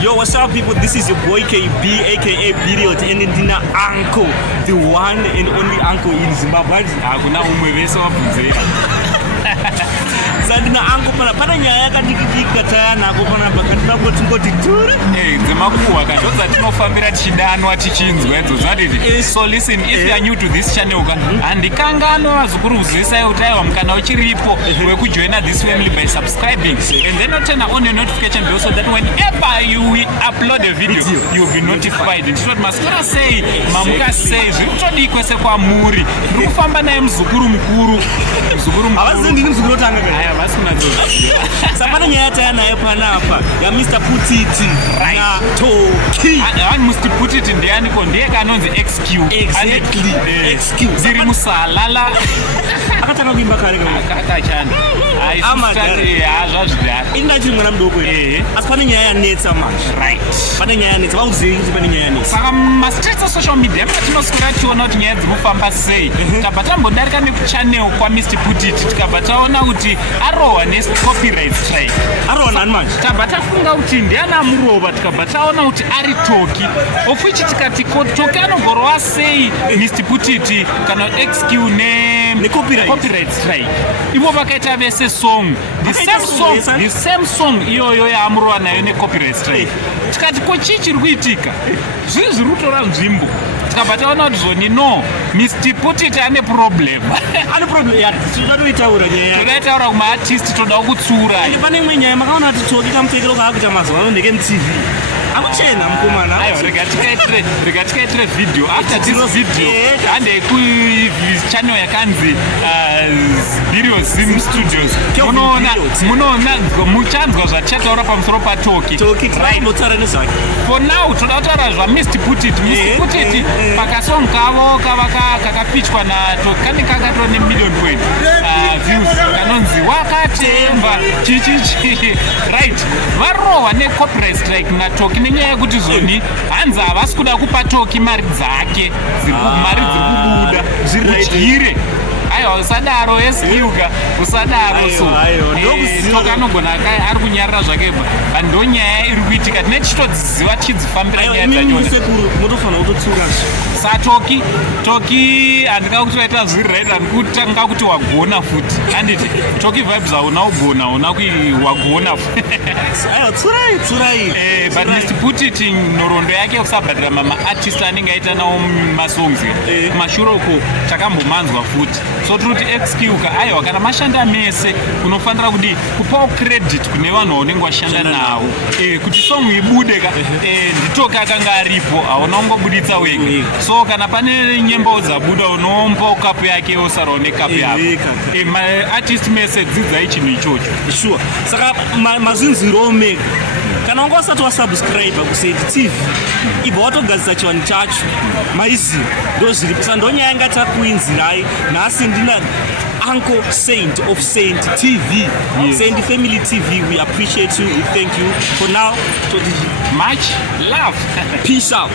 Yo, what's up, people? This is your boy KB, aka Video, and Ndina Uncle, the one and only uncle in Zimbabwe. Hakuna umwe vese wabvunzira. Sandina uncle pana nyaya yakadikidika tayanako panapa kandinangoti ture. Dzemakuwa kandoza tinofambira tichidanwa tichinzwa edzo dzadidi. So listen, if you are new to this channel handikangano vazokuriuzisa utaiwa mukana uchiripo wekujoina this family by subscribing and then turn on your notification bell so that whenever you upload a video you will be notified. Nditoti masikora sei mamuka sei zviri kutodii kwese kwamuri. Ndiri kufamba naye muzukuru mukuru. Havazendini muzukuru otanga kana. Aya vasinazoziva. Sapana nyaya tayanayo panapa ya Mr. Putiti na Toki. Mr. Putiti ndianiko ndiye kanonzi XQ. Exactly. XQ. Ziri musalala. Akatanga kuimba kare kana. Akachana. Aisitati zvazvidaro. Indachiri mwana mudoko ere. Asi pane nyaya yanetsa manje. Right. Pane nyaya yanetsa. Vauzivi kuti pane nyaya yanetsa. Saka mastreets social media patinoswera tiona kuti nyaya dzirikufamba sei. Tabva tambodarika nekuchannel kwaMr Putiti tikabva taona kuti arohwa necopyright strike. Arohwa nani manje? Tabva tafunga kuti ndiani amurova tikabva taona kuti ari Toki. Of which tikati Toki anogorwa sei Mr Putiti kana XQ ne copyright strike. Ivo vakaita vese song. The same song iyoyo yaamurova nayo necopyright strike. Tikati ko chii chiri kuitika? Zviri zviri kutora nzvimbo. Tikabva taona kuti zvoni no Mr Putiti ane problem. Ane problem ya todaitaura nyaya. Todaitaura kumaartist toda kutsura. Pane imwe nyaya makaona kuti Toki kamupfekero kaakuita mazuva ano ndeke MTV. Akuchena mukomana. Ayo rega tikaitire video. After this video hande kuchannel yakanzi Video Zim Studios. Munoona muchanzwa zvatichataura pamusoro paToki. Toki tinotaura nezvake. For now toda kutaura zvaMr Putiti. Mr Putiti pakasong kavo kakapitchwa naToki kane kakato ne1,000,000 views kanonzi wakatemba chichichi. Right. Varohwa necopyright strike naToki nenyaya yekuti zvoni hanzi havasi kuda kupa Toki mari dzake. Mari dziri kubuda zviryire. Aiwa usadaro eskiuka usadaro so Toki anogona ari kunyarira zvake ndonyaya iri kuitika tine tichitodziziva tichidzifambira nyaya dzanyona. Motofanira kutotsuka Toki handinga kuti waita zviri right handikutanga kuti wagona futi handiti Toki vibes hauna ugona hauna wagona futi. Aiwa tsurai. But Mr Putiti nhoroondo yake yekusabhadhira mama-artist anenge aita nawo masongs kumashure uko takambomanzwa futi. So tiri kuti XQ aiwa kana mashanda mese kunofanira kuti kupawo credit kune vanhu vaunenge washanda navo kuti song ibude ndiToki akanga aripo hauna kungobuditsa wega. So kana pane nyembo dzabuda unompa kapu yake osarawo nekapu yako. Ma-artist mese dzidzai chinhu ichocho. Sure. Saka mazinziro omega kana wanga wasati wasubscribe kuSaint TV ibva watogadzisa chivanhu chacho maiziva ndozviripo. Saka ndonyaya yanga takuinzirai nhasi ndina Uncle Saint of Saint TV. Yes. Saint Family TV, we appreciate you, we thank you. For now, much love. Peace out.